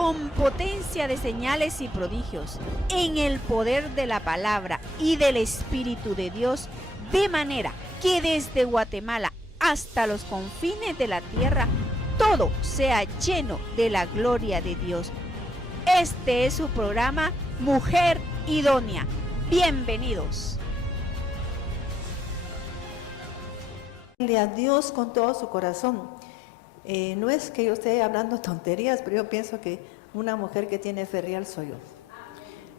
con potencia de señales y prodigios, en el poder de la palabra y del Espíritu de Dios, de manera que desde Guatemala hasta los confines de la tierra, todo sea lleno de la gloria de Dios. Este es su programa Mujer Idónea. Bienvenidos. A Dios con todo su corazón. No es que yo esté hablando tonterías, pero yo pienso que una mujer que tiene fe real soy yo.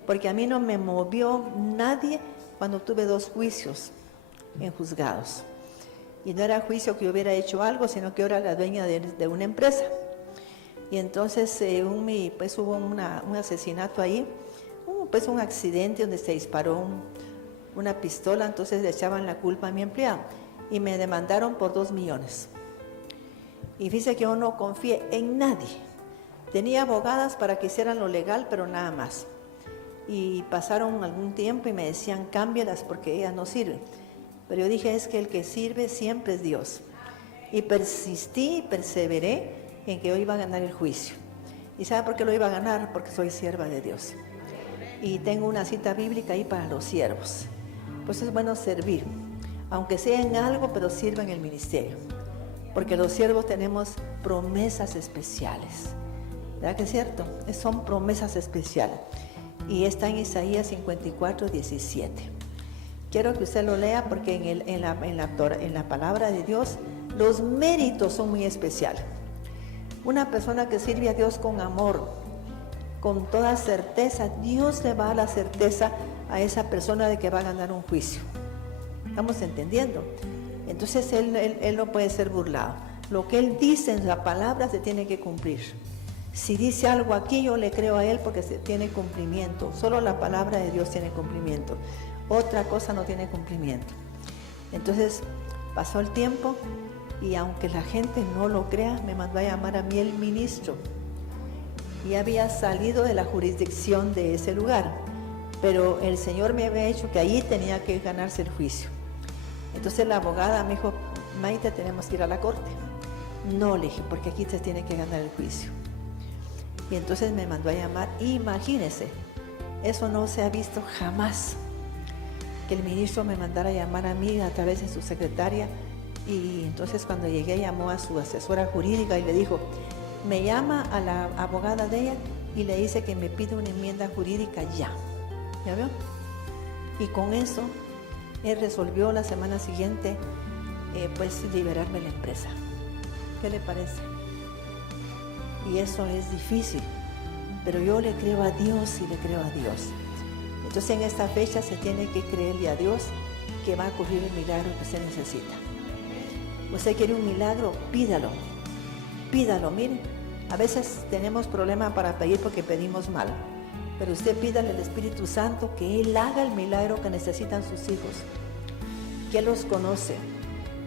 Porque a mí no me movió nadie cuando tuve 2 juicios en juzgados. Y no era juicio que yo hubiera hecho algo, sino que yo era la dueña de una empresa. Y entonces hubo un asesinato ahí, hubo un accidente donde se disparó una pistola, entonces le echaban la culpa a mi empleado. Y me demandaron por 2 millones. Y fíjese que yo no confié en nadie. Tenía abogadas para que hicieran lo legal, pero nada más. Y pasaron algún tiempo y me decían, cámbialas porque ellas no sirven. Pero yo dije, es que el que sirve siempre es Dios. Y persistí y perseveré en que yo iba a ganar el juicio. ¿Y sabe por qué lo iba a ganar? Porque soy sierva de Dios. Y tengo una cita bíblica ahí para los siervos. Pues es bueno servir, aunque sea en algo, pero sirva en el ministerio. Porque los siervos tenemos promesas especiales. ¿Verdad que es cierto? Son promesas especiales. Y está en Isaías 54, 17. Quiero que usted lo lea porque en la palabra de Dios los méritos son muy especiales. Una persona que sirve a Dios con amor, con toda certeza, Dios le va a dar la certeza a esa persona de que va a ganar un juicio. ¿Estamos entendiendo? Entonces él no puede ser burlado. Lo que él dice en la palabra se tiene que cumplir. Si dice algo aquí, yo le creo a él porque tiene cumplimiento. Solo la palabra de Dios tiene cumplimiento. Otra cosa no tiene cumplimiento. Entonces pasó el tiempo y aunque la gente no lo crea, me mandó a llamar a mí el ministro. Y había salido de la jurisdicción de ese lugar, pero el Señor me había dicho que allí tenía que ganarse el juicio. Entonces la abogada me dijo, Maite, tenemos que ir a la corte. No, le dije, porque aquí se tiene que ganar el juicio. Y entonces me mandó a llamar. Imagínense, eso no se ha visto jamás, que el ministro me mandara a llamar a mí a través de su secretaria. Y entonces cuando llegué llamó a su asesora jurídica y le dijo, me llama a la abogada de ella y le dice que me pide una enmienda jurídica ya. ¿Ya vio? Y con eso él resolvió la semana siguiente pues liberarme de la empresa. ¿Qué le parece? Y eso es difícil, pero yo le creo a Dios y le creo a Dios. Entonces en esta fecha se tiene que creerle a Dios que va a ocurrir el milagro que se necesita. Usted quiere un milagro, pídalo. Pídalo, mire. A veces tenemos problemas para pedir porque pedimos mal. Pero usted pídale al Espíritu Santo que Él haga el milagro que necesitan sus hijos. Que Él los conoce.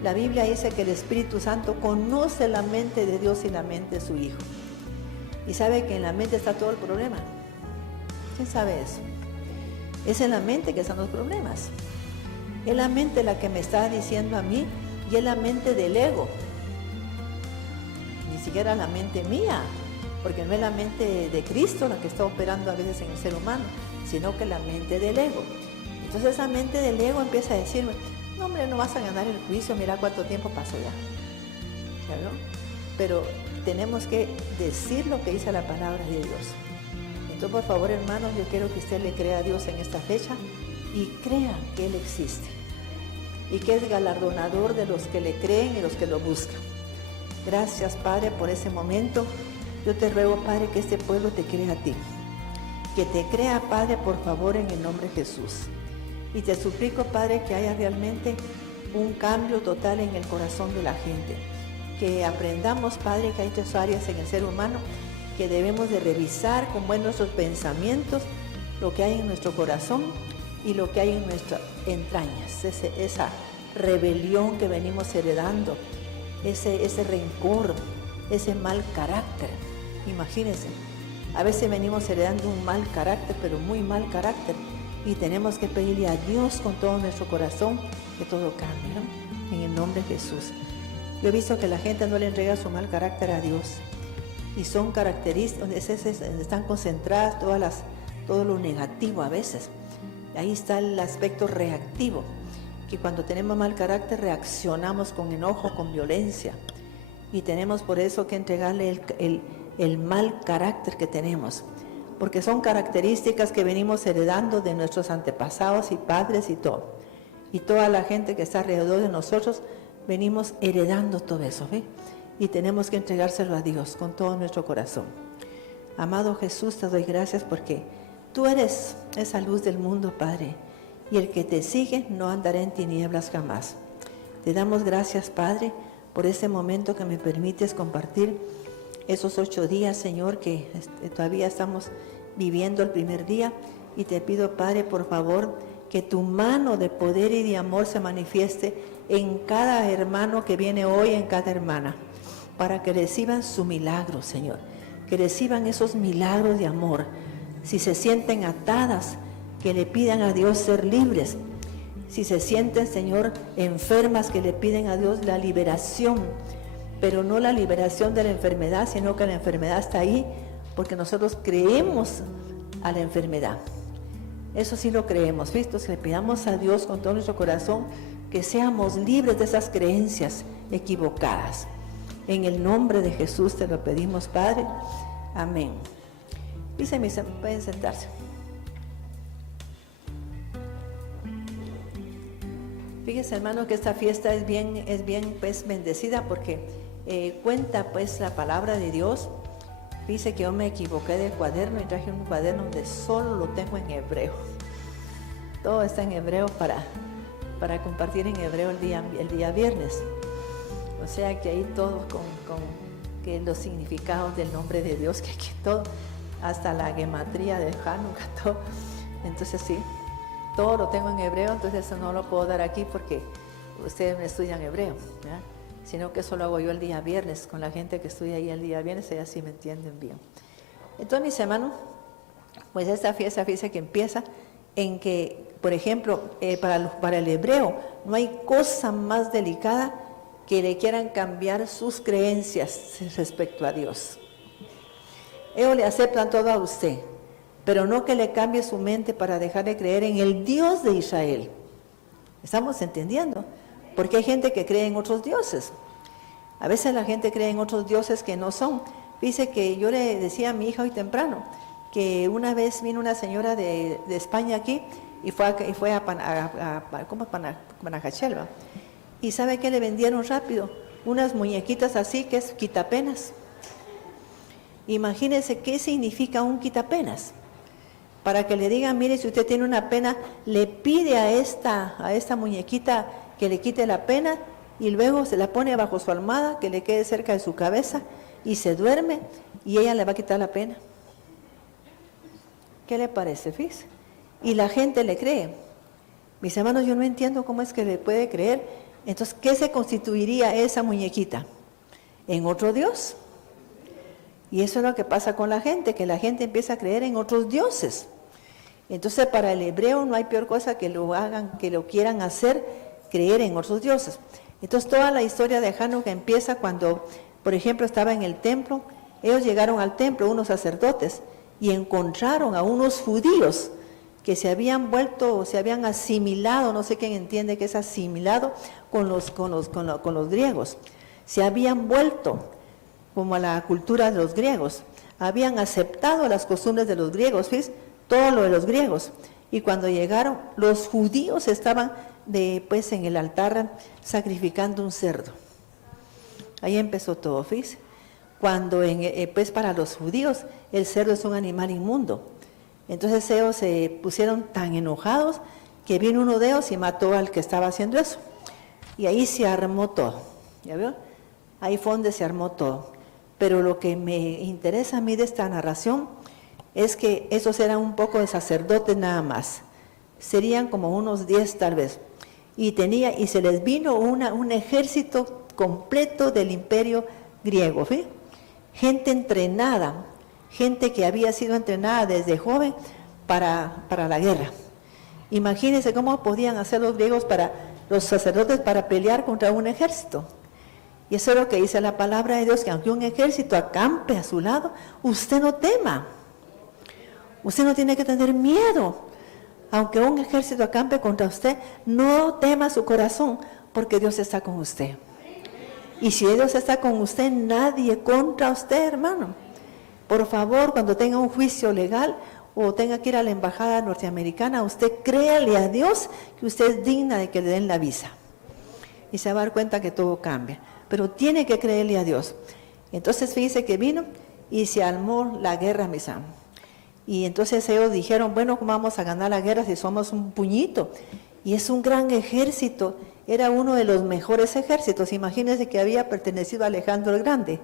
La Biblia dice que el Espíritu Santo conoce la mente de Dios y la mente de su Hijo. Y sabe que en la mente está todo el problema. ¿Quién sabe eso? Es en la mente que están los problemas. Es la mente la que me está diciendo a mí y es la mente del ego. Ni siquiera la mente mía, porque no es la mente de Cristo la que está operando a veces en el ser humano, sino que la mente del ego. Entonces esa mente del ego empieza a decirme, no hombre, no vas a ganar el juicio, mira cuánto tiempo pasa ya. ¿Ya vio? Pero tenemos que decir lo que dice la palabra de Dios. Entonces, por favor, hermanos, yo quiero que usted le crea a Dios en esta fecha y crea que Él existe y que es galardonador de los que le creen y los que lo buscan. Gracias, Padre, por ese momento. Yo te ruego, Padre, que este pueblo te crea a ti. Que te crea, Padre, por favor, en el nombre de Jesús. Y te suplico, Padre, que haya realmente un cambio total en el corazón de la gente. Que aprendamos, Padre, que hay 3 áreas en el ser humano que debemos de revisar con nuestros pensamientos, lo que hay en nuestro corazón y lo que hay en nuestras entrañas. Esa rebelión que venimos heredando, ese rencor, ese mal carácter. Imagínense, a veces venimos heredando un mal carácter, pero muy mal carácter, y tenemos que pedirle a Dios con todo nuestro corazón que todo cambie, ¿no? En el nombre de Jesús. Yo he visto que la gente no le entrega su mal carácter a Dios, y son características, están concentradas todo lo negativo a veces. Ahí está el aspecto reactivo, que cuando tenemos mal carácter reaccionamos con enojo, con violencia, y tenemos por eso que entregarle el mal carácter que tenemos, porque son características que venimos heredando de nuestros antepasados y padres y todo. Y toda la gente que está alrededor de nosotros, venimos heredando todo eso, ¿ve? Y tenemos que entregárselo a Dios con todo nuestro corazón. Amado Jesús, te doy gracias porque tú eres esa luz del mundo, Padre, y el que te sigue no andará en tinieblas jamás. Te damos gracias, Padre, por este momento que me permites compartir esos 8 días, Señor, que todavía estamos viviendo el primer día, y te pido, Padre, por favor, que tu mano de poder y de amor se manifieste en cada hermano que viene hoy, en cada hermana, para que reciban su milagro, Señor, que reciban esos milagros de amor. Si se sienten atadas, que le pidan a Dios ser libres. Si se sienten, Señor, enfermas, que le piden a Dios la liberación, pero no la liberación de la enfermedad, sino que la enfermedad está ahí porque nosotros creemos a la enfermedad. Eso sí lo creemos, ¿visto? Le pidamos a Dios con todo nuestro corazón que seamos libres de esas creencias equivocadas. En el nombre de Jesús te lo pedimos, Padre. Amén. Pueden sentarse. Fíjese, hermano, que esta fiesta es bien pues bendecida porque cuenta pues la palabra de Dios. Dice que yo me equivoqué del cuaderno y traje un cuaderno donde solo lo tengo en hebreo. Todo está en hebreo para compartir en hebreo el día viernes. O sea que ahí todo con que los significados del nombre de Dios, que aquí todo, hasta la gematría de Hanukkah, todo. Entonces sí, todo lo tengo en hebreo, entonces eso no lo puedo dar aquí porque ustedes me estudian hebreo, ¿verdad? Sino que eso lo hago yo el día viernes, con la gente que estudia ahí el día viernes, ellas sí me entienden bien. Entonces, mis hermanos, pues esta fiesta que empieza en que, por ejemplo, para el hebreo, no hay cosa más delicada que le quieran cambiar sus creencias respecto a Dios. Ellos le aceptan todo a usted, pero no que le cambie su mente para dejar de creer en el Dios de Israel. ¿Estamos entendiendo? Porque hay gente que cree en otros dioses. A veces la gente cree en otros dioses que no son. Dice que yo le decía a mi hija hoy temprano que una vez vino una señora de España aquí y fue a Panajachel, y ¿sabe qué le vendieron rápido? Unas muñequitas así que es quitapenas. Imagínense qué significa un quitapenas. Para que le digan, mire, si usted tiene una pena, le pide a esta muñequita que le quite la pena y luego se la pone bajo su almohada, que le quede cerca de su cabeza y se duerme y ella le va a quitar la pena. ¿Qué le parece, Fis? Y la gente le cree. Mis hermanos, yo no entiendo cómo es que le puede creer. Entonces, ¿qué se constituiría esa muñequita? ¿En otro Dios? Y eso es lo que pasa con la gente, que la gente empieza a creer en otros dioses. Entonces, para el hebreo no hay peor cosa que lo hagan, que lo quieran hacer, creer en otros dioses. Entonces, toda la historia de Hanukkah empieza cuando, por ejemplo, estaba en el templo. Ellos llegaron al templo, unos sacerdotes, y encontraron a unos judíos que se habían vuelto, o se habían asimilado, no sé quién entiende que es asimilado, con los griegos. Se habían vuelto como a la cultura de los griegos. Habían aceptado las costumbres de los griegos, ¿ves? Todo lo de los griegos. Y cuando llegaron, los judíos estaban pues en el altar sacrificando un cerdo. Ahí empezó todo, ¿ves? Cuando pues para los judíos el cerdo es un animal inmundo. Entonces ellos se pusieron tan enojados que vino uno de ellos y mató al que estaba haciendo eso. Y ahí se armó todo, ¿ya veo? Ahí fue donde se armó todo. Pero lo que me interesa a mí de esta narración es que esos eran un poco de sacerdotes nada más. Serían como unos 10 tal vez. Y se les vino un ejército completo del imperio griego, ¿sí? Gente entrenada, gente que había sido entrenada desde joven para la guerra. Imagínense cómo podían hacer los griegos los sacerdotes para pelear contra un ejército. Y eso es lo que dice la palabra de Dios, que aunque un ejército acampe a su lado, usted no tema. Usted no tiene que tener miedo. Aunque un ejército acampe contra usted, no tema su corazón, porque Dios está con usted. Y si Dios está con usted, nadie contra usted, hermano. Por favor, cuando tenga un juicio legal o tenga que ir a la embajada norteamericana, usted créale a Dios que usted es digna de que le den la visa. Y se va a dar cuenta que todo cambia. Pero tiene que creerle a Dios. Entonces fíjese que vino y se armó la guerra, mis amados. Y entonces ellos dijeron, bueno, ¿cómo vamos a ganar la guerra si somos un puñito? Y es un gran ejército, era uno de los mejores ejércitos. Imagínense que había pertenecido a Alejandro el Grande.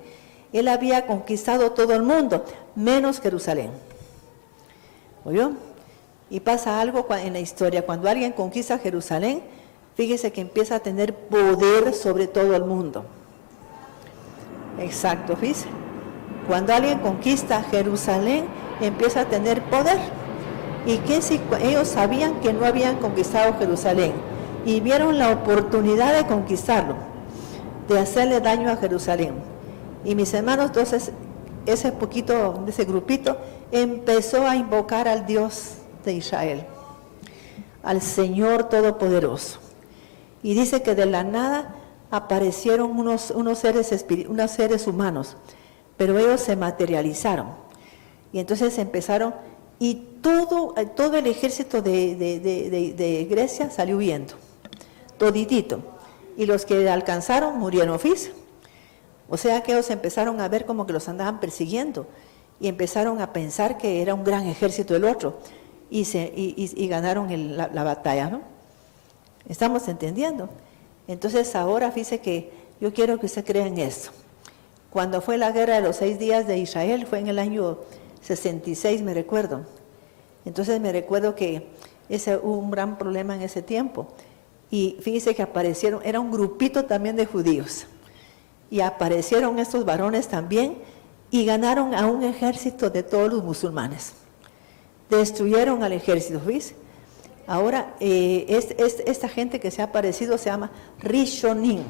Él había conquistado todo el mundo, menos Jerusalén. ¿Oyó? Y pasa algo en la historia, cuando alguien conquista Jerusalén, fíjese que empieza a tener poder sobre todo el mundo. Exacto, fíjese. Cuando alguien conquista Jerusalén, empieza a tener poder. Y que si ellos sabían que no habían conquistado Jerusalén y vieron la oportunidad de conquistarlo, de hacerle daño a Jerusalén. Y mis hermanos, entonces, ese grupito, empezó a invocar al Dios de Israel, al Señor Todopoderoso. Y dice que de la nada aparecieron unos seres humanos, pero ellos se materializaron. Y entonces empezaron, y todo el ejército de Grecia salió huyendo, toditito. Y los que alcanzaron murieron, fíjense. O sea que ellos empezaron a ver como que los andaban persiguiendo y empezaron a pensar que era un gran ejército el otro y ganaron la batalla, ¿no? ¿Estamos entendiendo? Entonces ahora fíjese que yo quiero que usted crea en esto. Cuando fue la guerra de los 6 días de Israel, fue en el año 66, me recuerdo. Entonces me recuerdo que hubo un gran problema en ese tiempo. Y fíjese que aparecieron, era un grupito también de judíos. Y aparecieron estos varones también y ganaron a un ejército de todos los musulmanes. Destruyeron al ejército, ¿viste? Ahora, esta gente que se ha aparecido se llama Rishonim.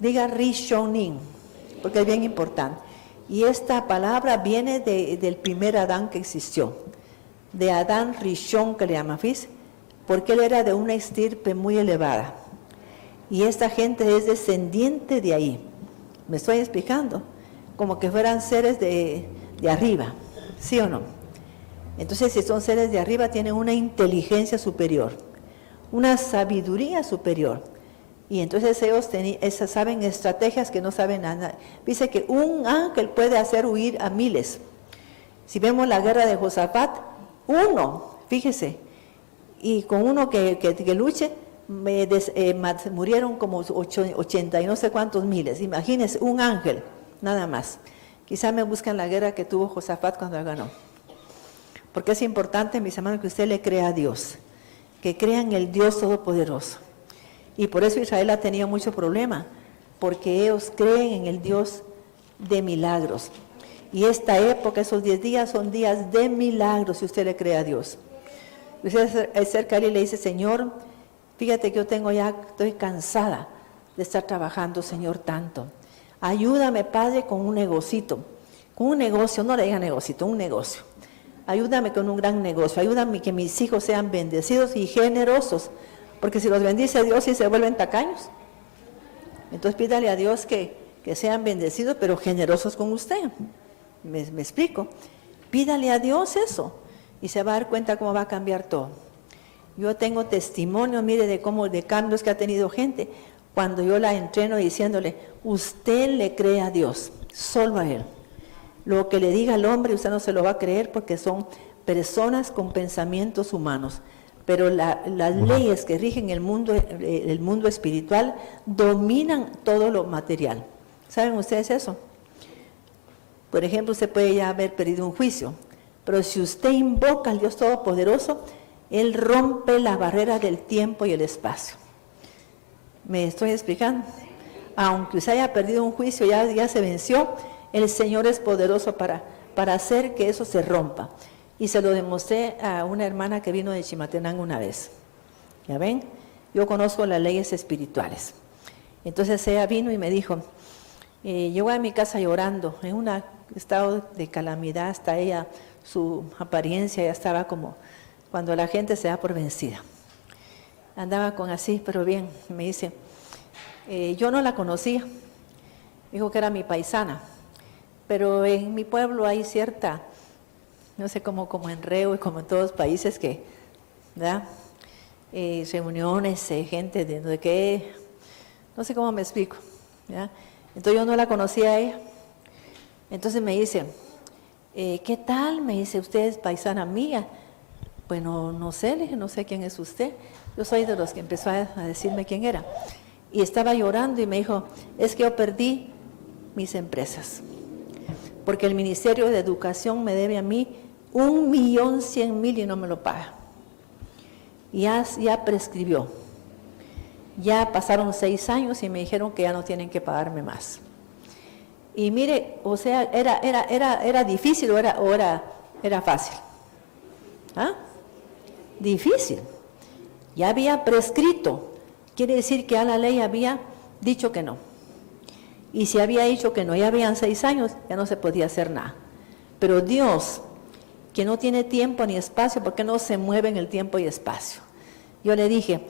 Diga Rishonim, porque es bien importante. Y esta palabra viene del primer Adán que existió, de Adán Rishon, que le llaman, ¿viste? Porque él era de una estirpe muy elevada. Y esta gente es descendiente de ahí. ¿Me estoy explicando? Como que fueran seres de arriba, ¿sí o no? Entonces, si son seres de arriba, tienen una inteligencia superior, una sabiduría superior. Y entonces ellos saben estrategias que no saben nada. Dice que un ángel puede hacer huir a miles. Si vemos la guerra de Josafat, uno, fíjese, y con uno que luche, murieron como 80 y no sé cuántos miles. Imagínense, un ángel, nada más. Quizá me buscan la guerra que tuvo Josafat cuando ganó. Porque es importante, mis hermanos, que usted le crea a Dios, que crea en el Dios Todopoderoso. Y por eso Israel ha tenido mucho problema, porque ellos creen en el Dios de milagros. Y esta época, esos 10 días, son días de milagros, si usted le cree a Dios. Usted acerca a él y le dice, Señor, fíjate que estoy cansada de estar trabajando, Señor, tanto. Ayúdame, Padre, con un negocito. Con un negocio, no le diga negocito, un negocio. Ayúdame con un gran negocio. Ayúdame que mis hijos sean bendecidos y generosos. Porque si los bendice Dios y se vuelven tacaños. Entonces pídale a Dios que sean bendecidos, pero generosos con usted. ¿Me explico? Pídale a Dios eso. Y se va a dar cuenta cómo va a cambiar todo. Yo tengo testimonio, mire, de cambios que ha tenido gente. Cuando yo la entreno diciéndole, usted le cree a Dios, solo a Él. Lo que le diga al hombre, usted no se lo va a creer porque son personas con pensamientos humanos. Pero las leyes que rigen el mundo espiritual dominan todo lo material. ¿Saben ustedes eso? Por ejemplo, usted puede ya haber perdido un juicio, pero si usted invoca al Dios Todopoderoso, Él rompe la barrera del tiempo y el espacio. ¿Me estoy explicando? Aunque usted haya perdido un juicio, ya se venció, el Señor es poderoso para hacer que eso se rompa. Y se lo demostré a una hermana que vino de Chimaltenango una vez. ¿Ya ven? Yo conozco las leyes espirituales. Entonces ella vino y me dijo, llegó a mi casa llorando, en un estado de calamidad, hasta ella, su apariencia ya estaba como cuando la gente se da por vencida. Andaba con así, pero bien, me dice, yo no la conocía, dijo que era mi paisana, pero en mi pueblo hay cierta, no sé, como enreo y como en todos los países que, ¿verdad? Reuniones, gente de que, no sé cómo me explico, ¿verdad? Entonces yo no la conocía a ella. Entonces me dice, ¿qué tal? Me dice, ¿usted es paisana mía? Bueno, no sé, le dije, no sé quién es usted. Yo soy de los que empezó a decirme quién era. Y estaba llorando y me dijo, es que yo perdí mis empresas, porque el Ministerio de Educación me debe a mí 1.100.000 y no me lo paga. Y ya prescribió. Ya pasaron 6 años y me dijeron que ya no tienen que pagarme más. Y mire, o sea, era difícil o era fácil. ¿Ah? Difícil. Ya había prescrito. Quiere decir que a la ley había dicho que no. Y si había dicho que no, ya habían 6 años, ya no se podía hacer nada. Pero Dios, que no tiene tiempo ni espacio, ¿por qué no se mueve en el tiempo y espacio? Yo le dije,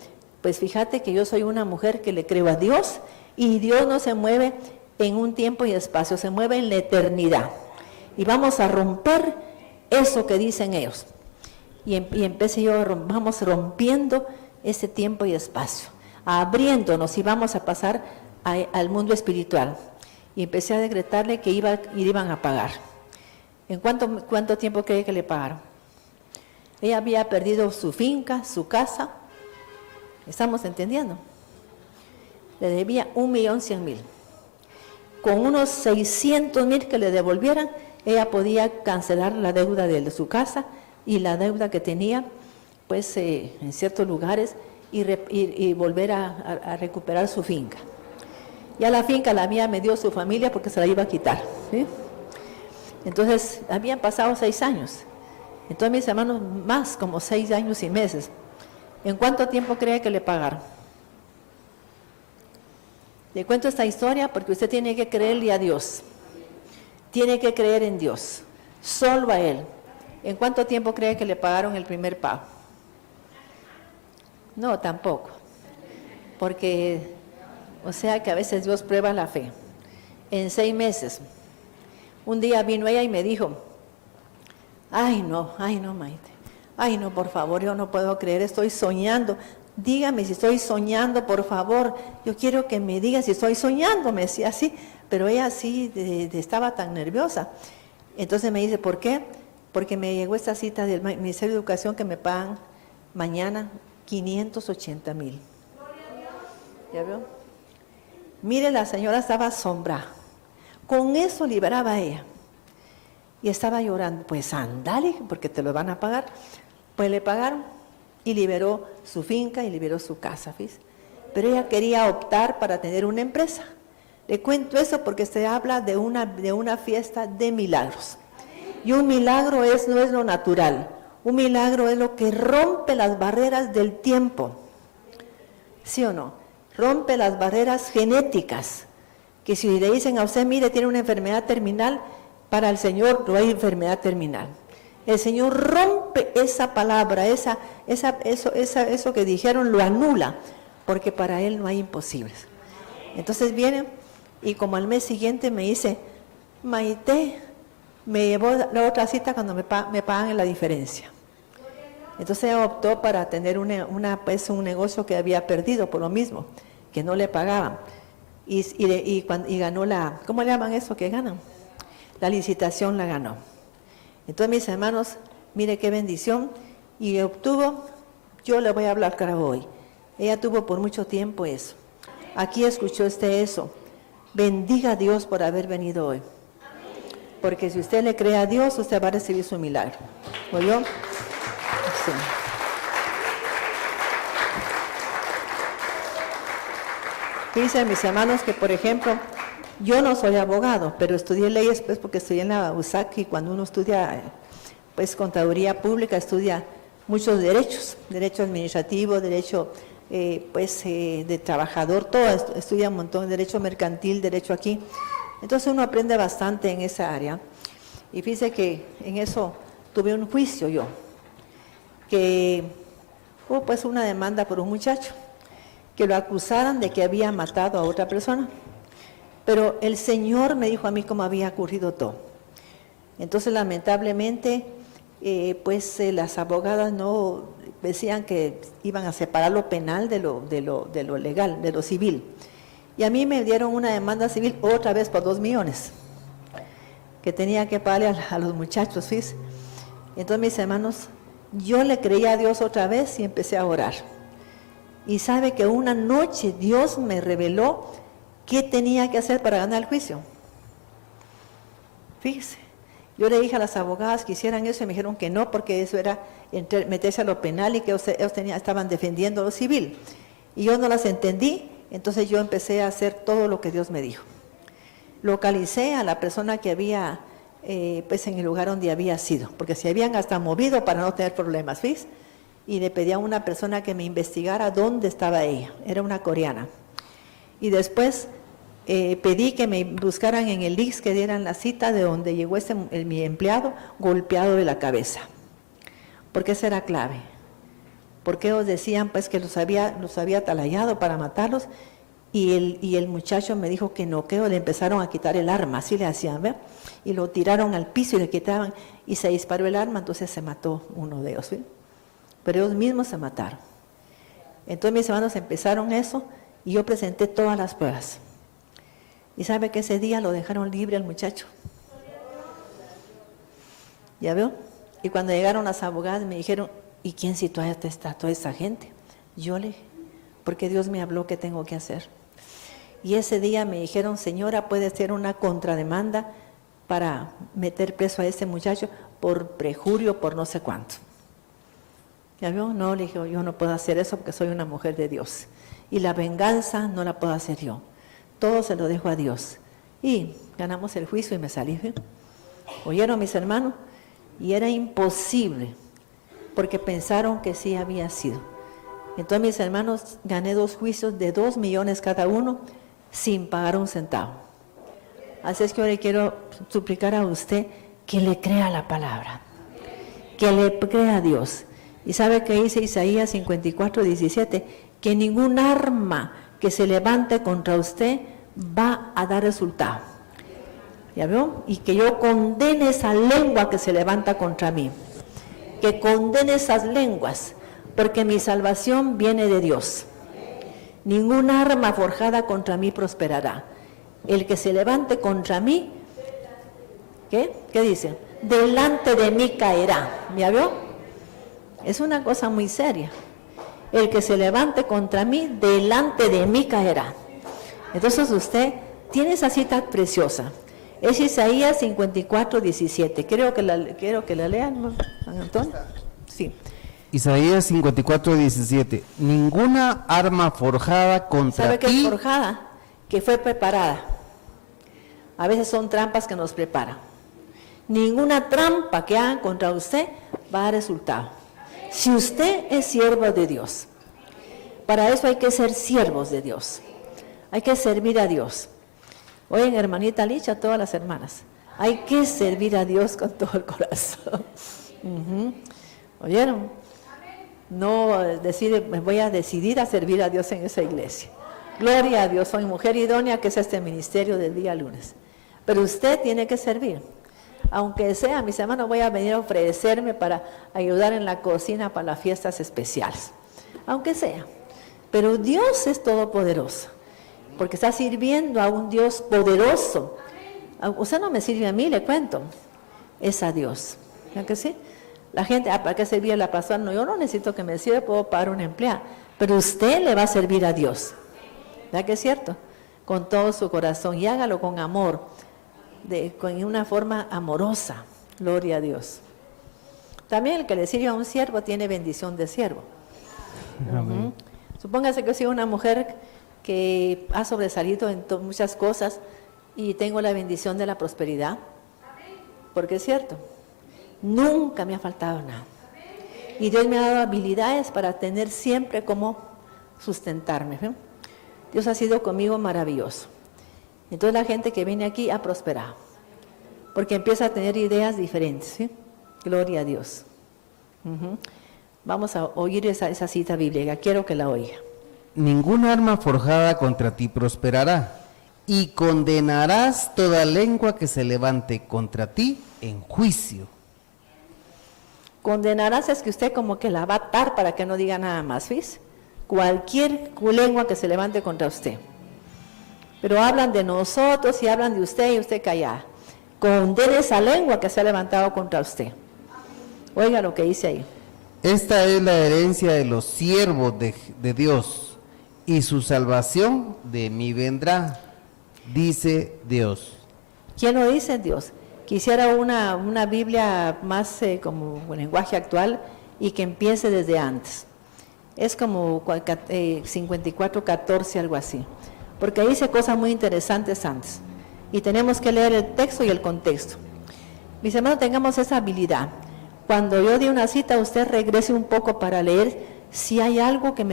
pues fíjate que yo soy una mujer que le creo a Dios y Dios no se mueve en un tiempo y espacio, se mueve en la eternidad. Y vamos a romper eso que dicen ellos. Y empecé yo, vamos rompiendo ese tiempo y espacio, abriéndonos y vamos a pasar al mundo espiritual. Y empecé a decretarle que iban a pagar. ¿En cuánto tiempo cree que le pagaron? Ella había perdido su finca, su casa. ¿Estamos entendiendo? Le debía 1.100.000. Con unos 600.000 que le devolvieran, ella podía cancelar la deuda de su casa y la deuda que tenía, pues, en ciertos lugares y volver a recuperar su finca. Ya la finca la mía me dio su familia porque se la iba a quitar, ¿sí? Entonces, habían pasado 6 años. Entonces, mis hermanos, más como 6 años y meses. ¿En cuánto tiempo cree que le pagaron? Le cuento esta historia porque usted tiene que creerle a Dios. Tiene que creer en Dios, solo a Él. ¿En cuánto tiempo cree que le pagaron el primer pago? No, tampoco. Porque, o sea que a veces Dios prueba la fe. En 6 meses. Un día vino ella y me dijo, ay no, Maite. Ay no, por favor, yo no puedo creer, estoy soñando. Dígame si estoy soñando, por favor. Yo quiero que me diga si estoy soñando, me decía así. Pero ella sí estaba tan nerviosa. Entonces me dice, ¿por qué? Porque me llegó esta cita del Ministerio de Educación que me pagan mañana 580.000. ¿Ya vio? Mire, la señora estaba asombrada. Con eso liberaba a ella. Y estaba llorando. Pues andale, porque te lo van a pagar. Pues le pagaron y liberó su finca y liberó su casa, ¿ves? Pero ella quería optar para tener una empresa. Le cuento eso porque se habla de una fiesta de milagros. Y un milagro no es lo natural. Un milagro es lo que rompe las barreras del tiempo. ¿Sí o no? Rompe las barreras genéticas. Que si le dicen a usted, mire, tiene una enfermedad terminal, para el Señor no hay enfermedad terminal. El Señor rompe esa palabra, eso que dijeron, lo anula, porque para Él no hay imposibles. Entonces viene y como al mes siguiente me dice, Maite, me llevó la otra cita cuando me pagan en la diferencia. Entonces ella optó para tener un negocio que había perdido por lo mismo, que no le pagaban. Y ganó ¿cómo le llaman eso que ganan? La licitación la ganó. Entonces, mis hermanos, mire qué bendición. Y obtuvo, yo le voy a hablar claro hoy. Ella tuvo por mucho tiempo eso. Aquí escuchó usted eso. Bendiga a Dios por haber venido hoy. Porque si usted le cree a Dios, usted va a recibir su milagro. ¿Oyó? Sí. Fíjense, mis hermanos, que por ejemplo, yo no soy abogado, pero estudié leyes pues porque estudié en la USAC y cuando uno estudia pues contaduría pública, estudia muchos derechos, derecho administrativo, derecho de trabajador, todo estudia un montón, derecho mercantil, derecho aquí. Entonces uno aprende bastante en esa área. Y fíjese que en eso tuve un juicio yo, que hubo pues una demanda por un muchacho, que lo acusaran de que había matado a otra persona. Pero el Señor me dijo a mí cómo había ocurrido todo. Entonces lamentablemente, las abogadas no decían que iban a separar lo penal de lo legal, de lo civil. Y a mí me dieron una demanda civil otra vez por 2 millones, que tenía que pagarle a los muchachos, fíjense. Entonces mis hermanos, yo le creí a Dios otra vez y empecé a orar. Y sabe que una noche Dios me reveló qué tenía que hacer para ganar el juicio. Fíjese, yo le dije a las abogadas que hicieran eso y me dijeron que no, porque eso era meterse a lo penal y que ellos estaban defendiendo lo civil. Y yo no las entendí, entonces yo empecé a hacer todo lo que Dios me dijo. Localicé a la persona que había, en el lugar donde había sido, porque se habían hasta movido para no tener problemas, ¿ves? Y le pedí a una persona que me investigara dónde estaba ella, era una coreana. Y después pedí que me buscaran en el IX, que dieran la cita de donde llegó mi empleado golpeado de la cabeza, porque esa era clave. Porque ellos decían pues que los había atalayado para matarlos, y el muchacho me dijo que no, que le empezaron a quitar el arma, así le hacían, ¿ver? Y lo tiraron al piso y le quitaban, y se disparó el arma, entonces se mató uno de ellos, ¿sí? Pero ellos mismos se mataron. Entonces mis hermanos empezaron eso, y yo presenté todas las pruebas. Y sabe que ese día lo dejaron libre al muchacho. ¿Ya veo? Y cuando llegaron las abogadas me dijeron, ¿y quién citó a toda esa gente? Yo le dije, porque Dios me habló qué tengo que hacer. Y ese día me dijeron, señora, puede ser una contrademanda para meter preso a ese muchacho por prejurio, por no sé cuánto. ¿Ya vio? No, le dije, yo no puedo hacer eso porque soy una mujer de Dios. Y la venganza no la puedo hacer yo. Todo se lo dejo a Dios. Y ganamos el juicio y me salí. ¿Sí? ¿Oyeron mis hermanos? Y era imposible, porque pensaron que sí había sido. Entonces mis hermanos, gané 2 juicios de 2 millones cada uno, sin pagar un centavo. Así es que yo le quiero suplicar a usted que le crea la palabra, que le crea a Dios. Y sabe que dice Isaías 54:17, que ningún arma que se levante contra usted va a dar resultado. ¿Ya veo? Y que yo condene esa lengua que se levanta contra mí, que condene esas lenguas, porque mi salvación viene de Dios. Ningún arma forjada contra mí prosperará. El que se levante contra mí, ¿qué dice? Delante de mí caerá. ¿Ya vio? Es una cosa muy seria. El que se levante contra mí, delante de mí caerá. Entonces usted tiene esa cita preciosa. Es Isaías 54:17. Quiero que la lean, ¿no, Antonio? Sí. Isaías 54:17. Ninguna arma forjada contra ti. ¿Sabe qué es forjada? Que fue preparada. A veces son trampas que nos preparan. Ninguna trampa que hagan contra usted va a dar resultado. Si usted es siervo de Dios, para eso hay que ser siervos de Dios. Hay que servir a Dios. Oigan, hermanita Licha, todas las hermanas, hay que servir a Dios con todo el corazón. ¿Oyeron? No voy a decidir a servir a Dios en esa iglesia. Gloria a Dios, soy mujer idónea, que es este ministerio del día lunes. Pero usted tiene que servir. Aunque sea, mis hermanos, voy a venir a ofrecerme para ayudar en la cocina para las fiestas especiales. Aunque sea. Pero Dios es todopoderoso, porque está sirviendo a un Dios poderoso. Usted no me sirve a mí, le cuento. Es a Dios. ¿Ya que sí? La gente, ¿para qué servir a la pastora? No, yo no necesito que me sirva, puedo pagar una empleada. Pero usted le va a servir a Dios. ¿Ya que es cierto? Con todo su corazón. Y hágalo con amor, con una forma amorosa. Gloria a Dios. También el que le sirve a un siervo tiene bendición de siervo. Supóngase que yo soy una mujer que ha sobresalido en muchas cosas y tengo la bendición de la prosperidad. Porque es cierto. Nunca me ha faltado nada. Y Dios me ha dado habilidades para tener siempre como sustentarme. ¿Sí? Dios ha sido conmigo maravilloso. Entonces la gente que viene aquí ha prosperado, porque empieza a tener ideas diferentes. ¿Sí? Gloria a Dios. Vamos a oír esa cita bíblica, quiero que la oiga. Ninguna arma forjada contra ti prosperará, y condenarás toda lengua que se levante contra ti en juicio. Condenarás es que usted como que la va a atar para que no diga nada más, ¿ves? Cualquier lengua que se levante contra usted. Pero hablan de nosotros y hablan de usted y usted calla. Condene esa lengua que se ha levantado contra usted. Oiga lo que dice ahí. Esta es la herencia de los siervos de Dios, y su salvación de mí vendrá, dice Dios. ¿Quién lo dice? Dios. Quisiera una Biblia más como un lenguaje actual y que empiece desde antes. Es como 54:14, algo así. Porque ahí dice cosas muy interesantes antes. Y tenemos que leer el texto y el contexto. Mis hermanos, tengamos esa habilidad. Cuando yo di una cita, usted regrese un poco para leer si hay algo que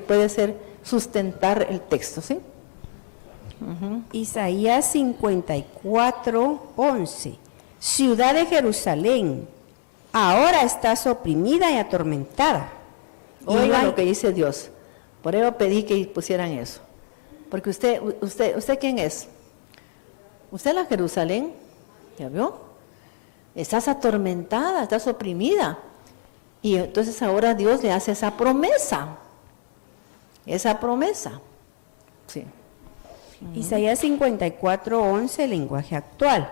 puede ser sustentar el texto, ¿sí? Isaías 54:11. Ciudad de Jerusalén, ahora estás oprimida y atormentada. Oiga lo que dice Dios. Por eso pedí que pusieran eso. Porque usted ¿quién es? Usted es la Jerusalén, ¿ya vio? Estás atormentada, estás oprimida. Y entonces ahora Dios le hace esa promesa. Esa promesa. Sí. Isaías 54:11, lenguaje actual.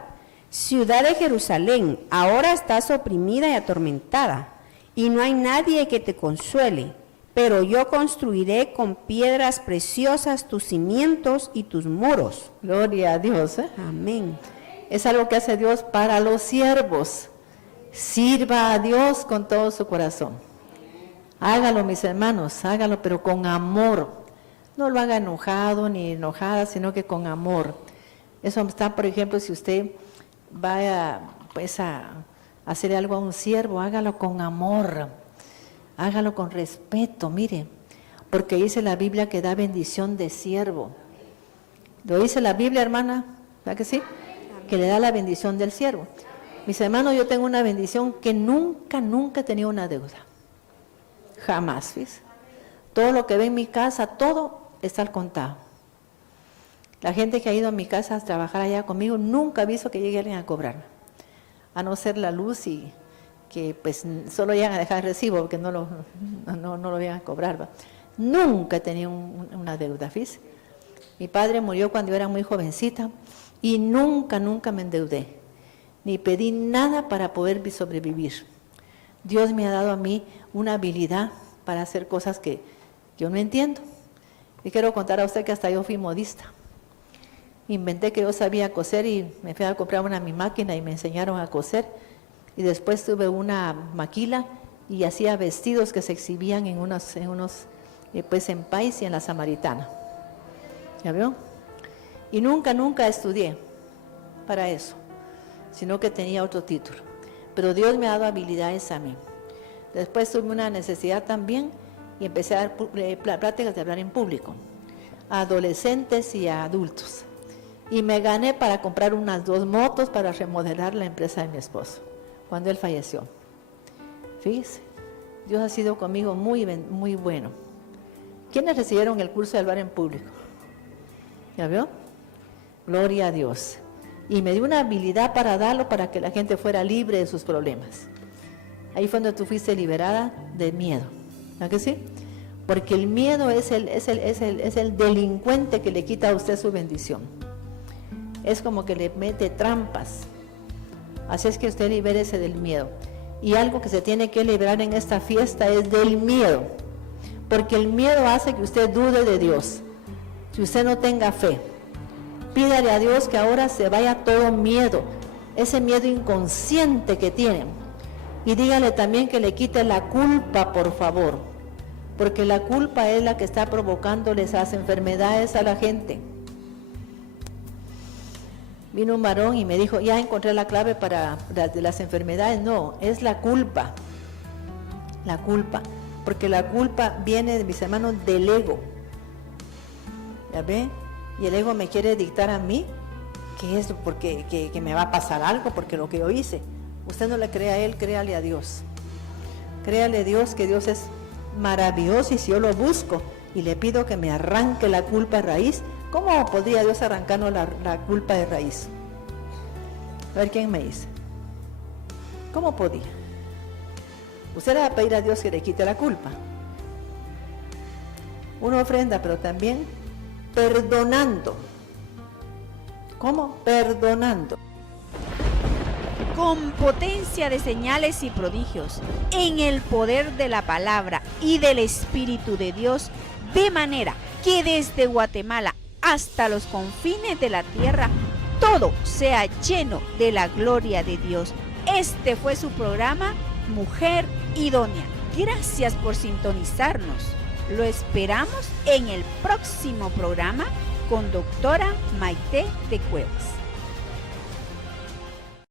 Ciudad de Jerusalén, ahora estás oprimida y atormentada, y no hay nadie que te consuele, pero yo construiré con piedras preciosas tus cimientos y tus muros. Gloria a Dios. Amén. Es algo que hace Dios para los siervos. Sirva a Dios con todo su corazón. Hágalo, mis hermanos, hágalo, pero con amor. No lo haga enojado ni enojada, sino que con amor. Eso está, por ejemplo, si usted va pues, a hacer algo a un siervo, hágalo con amor, hágalo con respeto, mire, porque dice la Biblia que da bendición de siervo. ¿Lo dice la Biblia, hermana? ¿Verdad que sí? Que le da la bendición del siervo. Mis hermanos, yo tengo una bendición que nunca he tenido una deuda. Jamás, ¿ves? Todo lo que ve en mi casa, todo está al contado. La gente que ha ido a mi casa a trabajar allá conmigo, nunca ha visto que llegue alguien a cobrarme. A no ser la luz y que pues solo llegan a dejar el recibo porque no lo llegan a cobrar. ¿va? Nunca he tenido una deuda, ¿ves? Mi padre murió cuando yo era muy jovencita y nunca me endeudé. Ni pedí nada para poder sobrevivir. Dios me ha dado a mí una habilidad para hacer cosas que yo no entiendo. Y quiero contar a usted que hasta yo fui modista. Inventé que yo sabía coser y me fui a comprar mi máquina y me enseñaron a coser. Y después tuve una maquila y hacía vestidos que se exhibían en unos pues en Pais y en la Samaritana. ¿Ya vio? Y nunca estudié para eso, sino que tenía otro título. Pero Dios me ha dado habilidades a mí. Después tuve una necesidad también y empecé a dar prácticas de hablar en público, a adolescentes y a adultos. Y me gané para comprar unas 2 motos para remodelar la empresa de mi esposo, cuando él falleció. Fíjese, Dios ha sido conmigo muy bueno. ¿Quiénes recibieron el curso de hablar en público? ¿Ya vio? Gloria a Dios. Y me dio una habilidad para darlo, para que la gente fuera libre de sus problemas. Ahí fue donde tú fuiste liberada de miedo. ¿No que sí? Porque el miedo es el delincuente que le quita a usted su bendición. Es como que le mete trampas. Así es que usted libérese del miedo. Y algo que se tiene que liberar en esta fiesta es del miedo. Porque el miedo hace que usted dude de Dios. Si usted no tenga fe, pídale a Dios que ahora se vaya todo miedo, ese miedo inconsciente que tiene. Y dígale también que le quite la culpa, por favor, porque la culpa es la que está provocándole esas enfermedades a la gente. Vino un varón y me dijo, ya encontré la clave para las enfermedades. No, es la culpa. La culpa. porque la culpa viene, mis hermanos, del ego. ¿Ya ve? Y el ego me quiere dictar a mí que es porque que me va a pasar algo, porque lo que yo hice. Usted no le cree a él, créale a Dios. Créale a Dios, que Dios es maravilloso, y si yo lo busco y le pido que me arranque la culpa de raíz, ¿cómo podría Dios arrancarnos la culpa de raíz? A ver quién me dice. ¿Cómo podía? Usted le va a pedir a Dios que le quite la culpa. Uno ofrenda, pero también perdonando. ¿Cómo? Perdonando. Con potencia de señales y prodigios, en el poder de la palabra y del Espíritu de Dios, de manera que desde Guatemala hasta los confines de la tierra, todo sea lleno de la gloria de Dios. Este fue su programa, Mujer Idónea. Gracias por sintonizarnos. Lo esperamos en el próximo programa con doctora Maite de Cuevas.